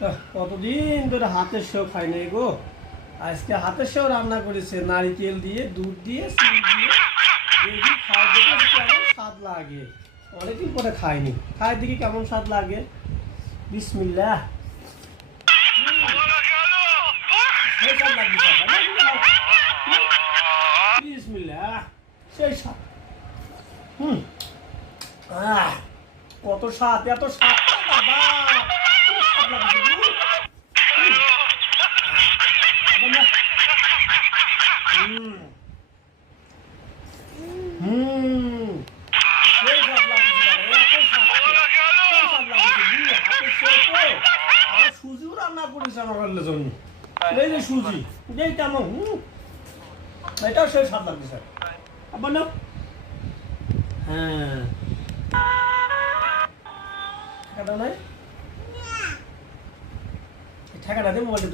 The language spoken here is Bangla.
কতদিন ধরে হাতের সেও খাই নাই গো। আজকে হাতের সেও রান্না করেছে নারিকেল দিয়ে, দুধ দিয়ে, চিনি দিয়ে। দেখি খাই দেখে কেমন স্বাদ লাগে। অনেকদিন পরে খাইনি, খাই দেখি কেমন স্বাদ লাগে। বিসমিল্লাহ। সেই স্বাদ লাগবে, বিসমিল্লাহ। সেই স্বাদ। কত স্বাদ, এত স্বাদ বাবা। স্বাদ লাগছে। সুজিও রান্না করেছে আমার জন্য। এই যে সুজি, যেটা আমার এটাও সেই স্বাদ লাগছে স্যার। আবার না, হ্যাঁ ঠেকাটা নাই, ঠেকাটা দিয়ে মোবাইল